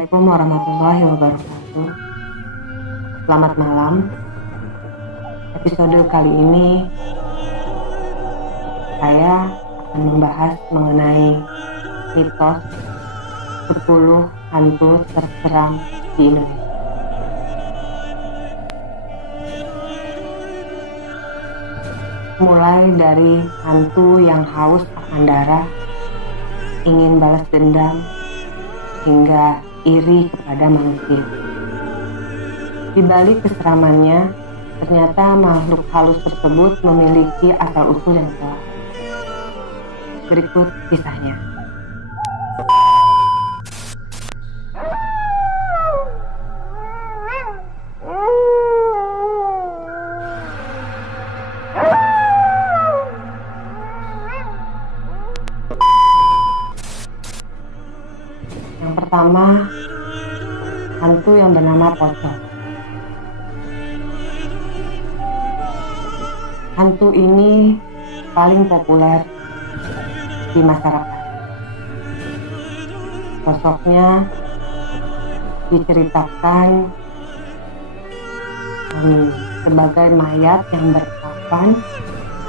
Assalamualaikum warahmatullahi wabarakatuh. Selamat malam. Episode kali ini saya akan membahas mengenai mitos 10 hantu terseram di Indonesia. Mulai dari hantu yang haus akan darah, ingin balas dendam, hingga iri kepada manusia. Di balik keseramannya, ternyata makhluk halus tersebut memiliki asal-usul yang kuat. Berikut kisahnya. Yang pertama, hantu yang bernama Pocong. Hantu ini paling populer di masyarakat. Sosoknya diceritakan sebagai mayat yang berkafan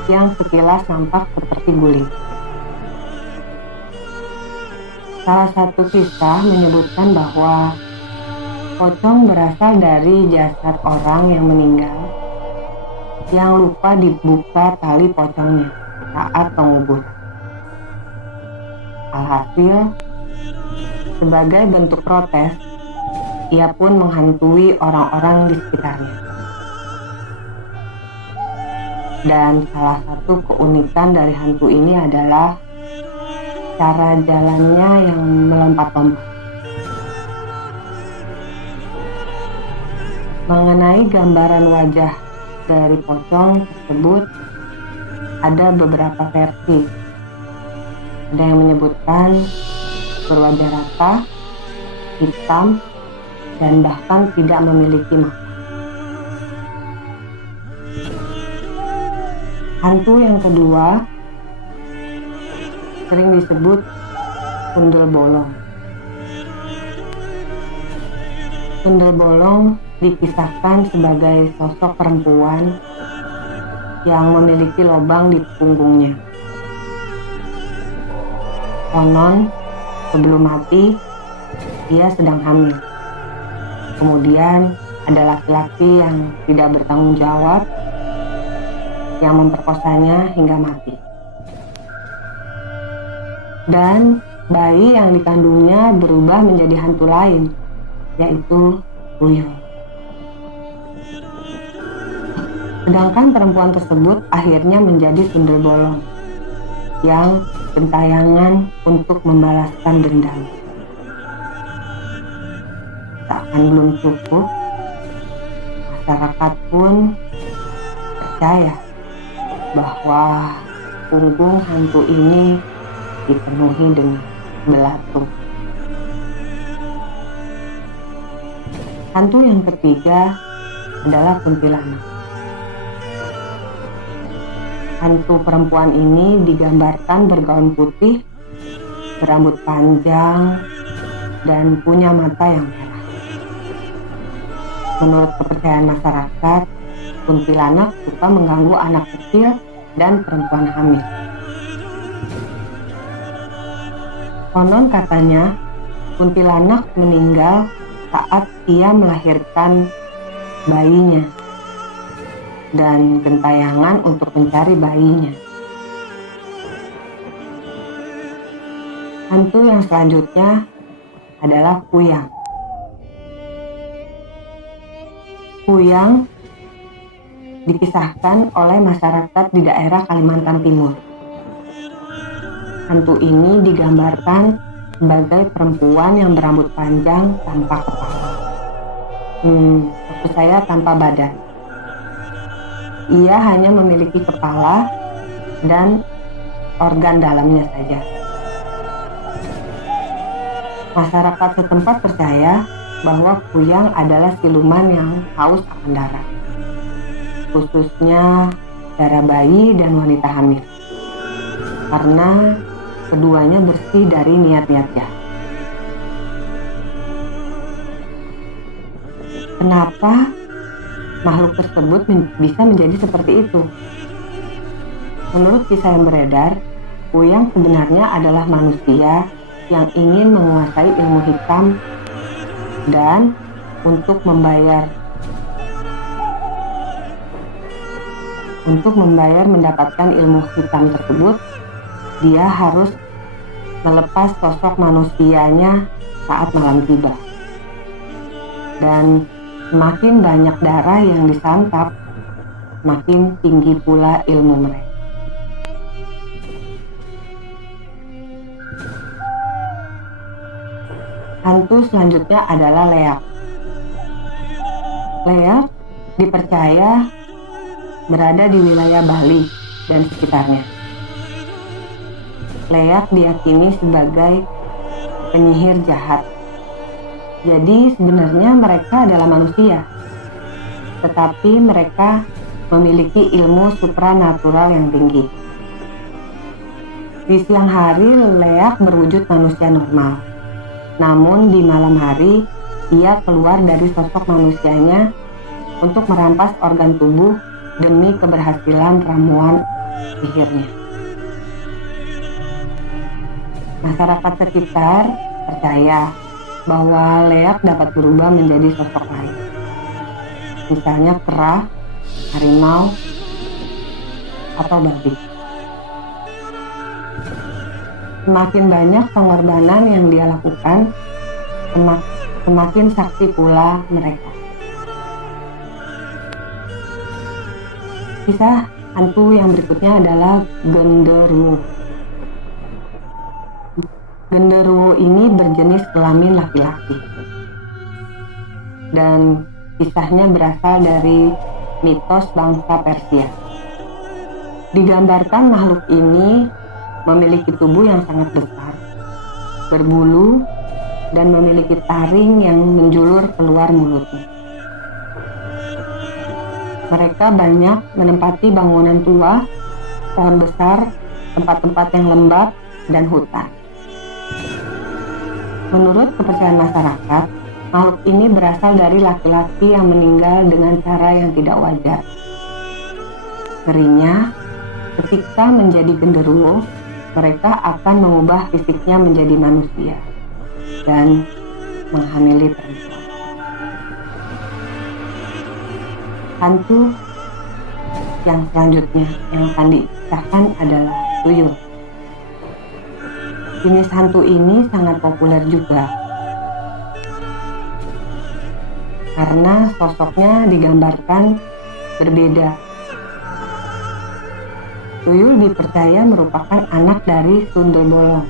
yang sekilas nampak seperti guling. Salah satu kisah menyebutkan bahwa pocong berasal dari jasad orang yang meninggal yang lupa dibuka tali pocongnya saat penguburan. Alhasil, sebagai bentuk protes, ia pun menghantui orang-orang di sekitarnya. Dan salah satu keunikan dari hantu ini adalah cara jalannya yang melompat-lompat. Mengenai gambaran wajah dari pocong tersebut, ada beberapa versi. Ada yang menyebutkan berwajah rata, hitam, dan bahkan tidak memiliki mata. Hantu yang kedua sering disebut sundel bolong. Sundel bolong dikisahkan sebagai sosok perempuan yang memiliki lubang di punggungnya. Konon, sebelum mati, dia sedang hamil. Kemudian ada laki-laki yang tidak bertanggung jawab yang memperkosanya hingga mati. Dan bayi yang dikandungnya berubah menjadi hantu lain, yaitu tuyul. Sedangkan perempuan tersebut akhirnya menjadi sundel bolong yang gentayangan untuk membalaskan dendam. Seakan belum cukup, masyarakat pun percaya bahwa punggung hantu ini dipenuhi dengan belatung. Hantu yang ketiga adalah kuntilanak. Hantu perempuan ini digambarkan bergaun putih, berambut panjang, dan punya mata yang merah. Menurut kepercayaan masyarakat, kuntilanak suka mengganggu anak kecil dan perempuan hamil. Konon katanya, kuntilanak meninggal saat ia melahirkan bayinya dan gentayangan untuk mencari bayinya. Hantu yang selanjutnya adalah kuyang. Kuyang dikisahkan oleh masyarakat di daerah Kalimantan Timur. Hantu ini digambarkan sebagai perempuan yang berambut panjang tanpa kepala. Maksud saya tanpa badan. Ia hanya memiliki kepala dan organ dalamnya saja. Masyarakat setempat percaya bahwa kuyang adalah siluman yang haus akan darah, khususnya darah bayi dan wanita hamil, karena keduanya bersih dari niat-niat jahat. Kenapa makhluk tersebut bisa menjadi seperti itu? Menurut kisah yang beredar, Kuyang sebenarnya adalah manusia yang ingin menguasai ilmu hitam dan untuk membayar mendapatkan ilmu hitam tersebut, dia harus melepas sosok manusianya saat malam tiba. Dan semakin banyak darah yang disantap, makin tinggi pula ilmu mereka. Hantu selanjutnya adalah Leak. Leak dipercaya berada di wilayah Bali dan sekitarnya. Leak diyakini sebagai penyihir jahat. Jadi sebenarnya mereka adalah manusia, tetapi mereka memiliki ilmu supranatural yang tinggi. Di siang hari, Leak berwujud manusia normal. Namun di malam hari, ia keluar dari sosok manusianya untuk merampas organ tubuh demi keberhasilan ramuan sihirnya. Masyarakat sekitar percaya bahwa Leak dapat berubah menjadi sosok lain, misalnya kera, harimau, atau babi. Semakin banyak pengorbanan yang dia lakukan, semakin sakti pula mereka. Kisah hantu yang berikutnya adalah Genderuwo. Genderuwo ini berjenis kelamin laki-laki, dan kisahnya berasal dari mitos bangsa Persia. Digambarkan makhluk ini memiliki tubuh yang sangat besar, berbulu, dan memiliki taring yang menjulur keluar mulutnya. Mereka banyak menempati bangunan tua, pohon besar, tempat-tempat yang lembab, dan hutan. Menurut kepercayaan masyarakat, makhluk ini berasal dari laki-laki yang meninggal dengan cara yang tidak wajar. Ngerinya, ketika menjadi genderuwo, mereka akan mengubah fisiknya menjadi manusia dan menghamili perempuan. Hantu yang selanjutnya yang akan dikisahkan adalah tuyul. Jenis hantu ini sangat populer juga karena sosoknya digambarkan berbeda. Tuyul dipercaya merupakan anak dari Sundel Bolong.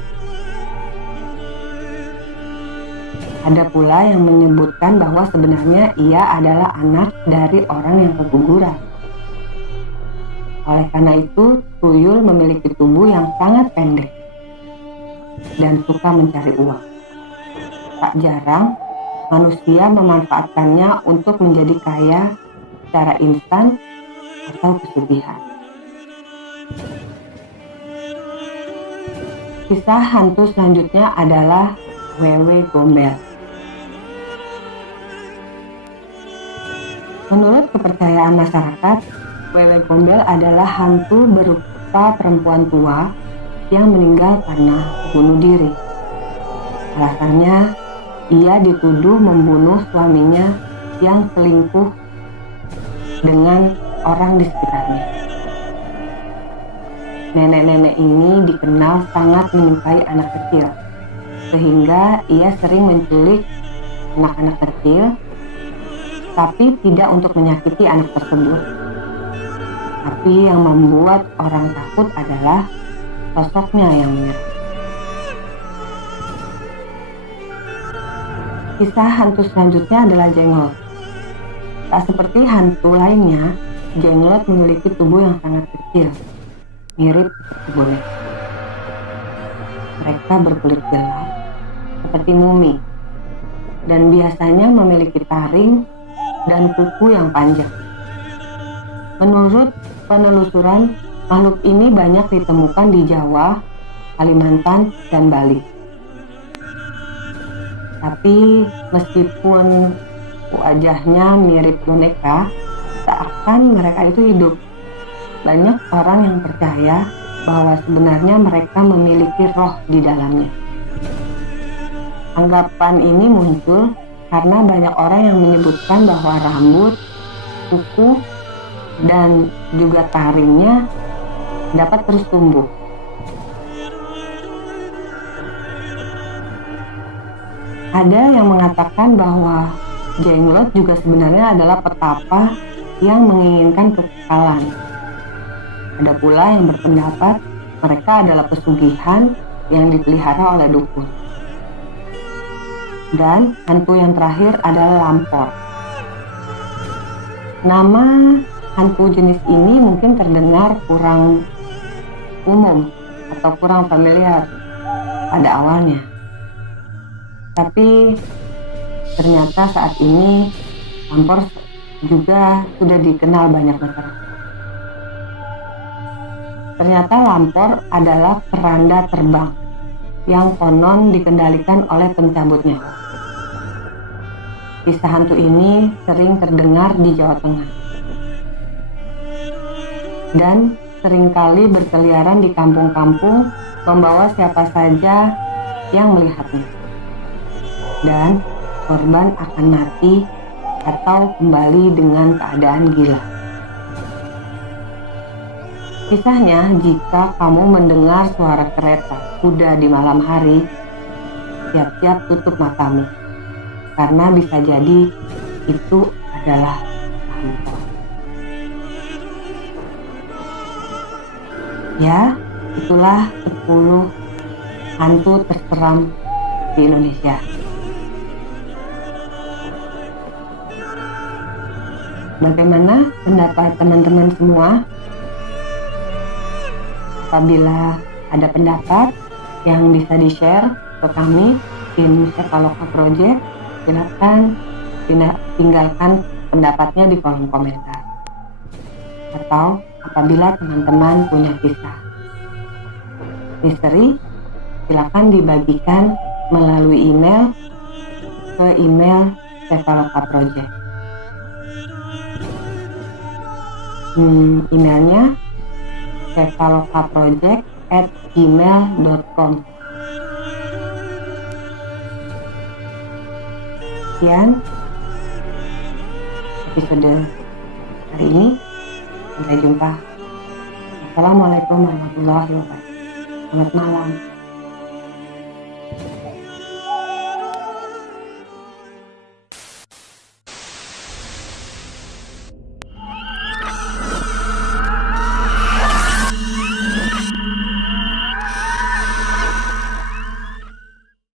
Ada pula yang menyebutkan bahwa sebenarnya ia adalah anak dari orang yang keguguran. Oleh karena itu, tuyul memiliki tubuh yang sangat pendek dan suka mencari uang. Tak jarang, manusia memanfaatkannya untuk menjadi kaya secara instan atau pesugihan. Kisah hantu selanjutnya adalah Wewe Gombel. Menurut kepercayaan masyarakat, Wewe Gombel adalah hantu berupa perempuan tua yang meninggal karena bunuh diri. Alasannya, ia dituduh membunuh suaminya yang selingkuh dengan orang di sekitarnya. Nenek-nenek ini dikenal sangat menyukai anak kecil, sehingga ia sering menculik anak-anak kecil, tapi tidak untuk menyakiti anak tersebut. Tapi yang membuat orang takut adalah sosoknya yang mirip. Kisah hantu selanjutnya adalah Jenglot. Tak seperti hantu lainnya, Jenglot memiliki tubuh yang sangat kecil, mirip seperti boneka. Mereka berkulit gelap seperti mumi dan biasanya memiliki taring dan kuku yang panjang. Menurut penelusuran, makhluk ini banyak ditemukan di Jawa, Kalimantan, dan Bali. Tapi meskipun wajahnya mirip boneka, seakan mereka itu hidup. Banyak orang yang percaya bahwa sebenarnya mereka memiliki roh di dalamnya. Anggapan ini muncul karena banyak orang yang menyebutkan bahwa rambut, kuku, dan juga taringnya dapat terus tumbuh. Ada yang mengatakan bahwa jenglot juga sebenarnya adalah petapa yang menginginkan kekekalan. Ada pula yang berpendapat mereka adalah pesugihan yang dipelihara oleh dukun. Dan hantu yang terakhir adalah lampor. Nama hantu jenis ini mungkin terdengar kurang umum atau kurang familiar pada awalnya. Tapi ternyata saat ini lampor juga sudah dikenal banyak masyarakat. Ternyata lampor adalah keranda terbang yang konon dikendalikan oleh pencabut nyawa. Kisah hantu ini sering terdengar di Jawa Tengah dan seringkali berkeliaran di kampung-kampung membawa siapa saja yang melihatnya, dan korban akan mati atau kembali dengan keadaan gila. Kisahnya, jika kamu mendengar suara kereta kuda di malam hari, siap-siap tutup matamu, karena bisa jadi itu adalah hantu. Ya, itulah 10 hantu terseram di Indonesia. Bagaimana pendapat teman-teman semua? Apabila ada pendapat yang bisa di-share ke kami, tim Cepaloka Project, silakan tinggalkan pendapatnya di kolom komentar. Atau apabila teman-teman punya kisah misteri, silakan dibagikan melalui email ke email Cepaloka Project. Emailnya cepalokaproject@gmail.com. Sekian episode hari ini. Sampai jumpa. Assalamualaikum warahmatullahi wabarakatuh. Selamat malam.